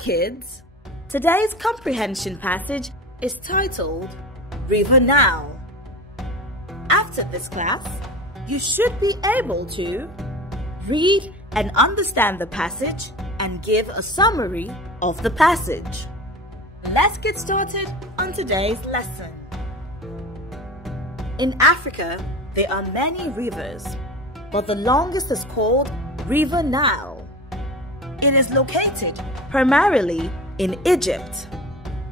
kids! Today's comprehension passage is titled River Nile. After this class, you should be able to read and understand the passage and give a summary of the passage. Let's get started on today's lesson. In Africa, there are many rivers, but the longest is called River Nile. It is located primarily in Egypt,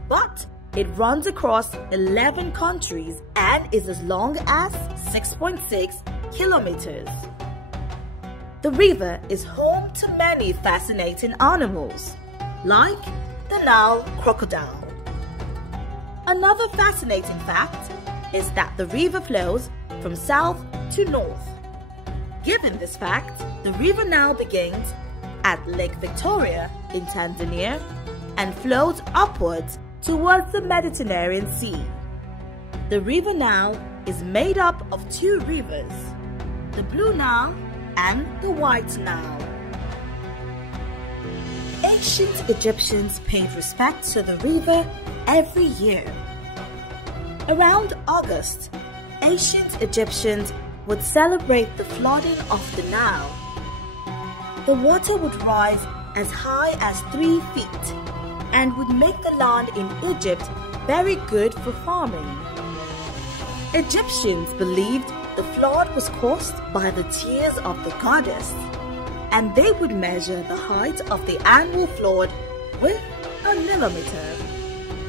but it runs across 11 countries and is as long as 6.6 kilometers. The river is home to many fascinating animals, like the Nile crocodile. Another fascinating fact is that the river flows from south to north. Given this fact, the River Nile begins at Lake Victoria in Tanzania and flows upwards towards the Mediterranean Sea. The River Nile is made up of two rivers, the Blue Nile and the White Nile. Ancient Egyptians paid respect to the river every year. Around August, ancient Egyptians would celebrate the flooding of the Nile. The water would rise as high as 3 feet and would make the land in Egypt very good for farming. Egyptians believed the flood was caused by the tears of the goddess, and they would measure the height of the annual flood with a millimeter.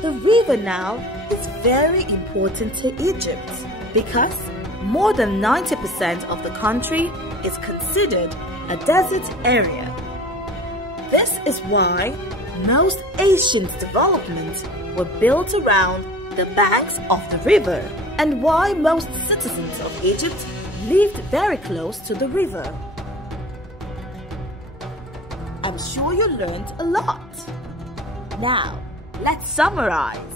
The River Nile is very important to Egypt because more than 90% of the country is considered a desert area. This is why most ancient developments were built around the banks of the river, and why most citizens of Egypt lived very close to the river. I'm sure you learned a lot. Now, let's summarize.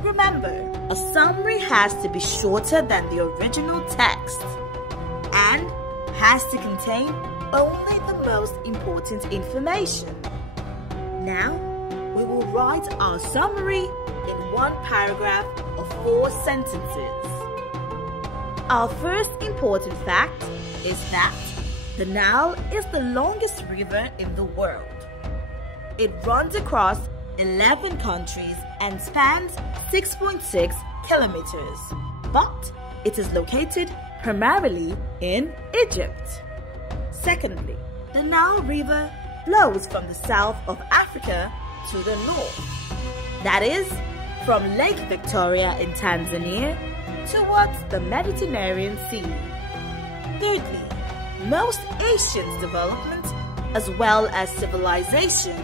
Remember, a summary has to be shorter than the original text and has to contain only the most important information. Now, we will write our summary in one paragraph of 4 sentences. Our first important fact is that the Nile is the longest river in the world. It runs across 11 countries and spans 6.6 kilometers, but it is located primarily in Egypt. Secondly, the Nile River flows from the south of Africa to the north. That is, from Lake Victoria in Tanzania towards the Mediterranean Sea. Thirdly, most ancient developments as well as civilization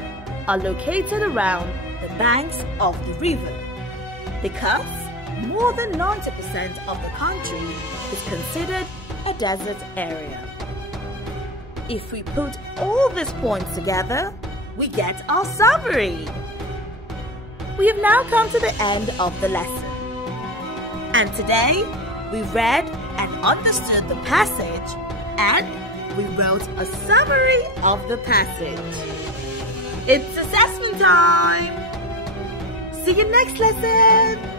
are located around the banks of the river because more than 90% of the country is considered a desert area. If we put all these points together, we get our summary. We have now come to the end of the lesson. And today, we read and understood the passage and we wrote a summary of the passage. It's assessment time! See you next lesson!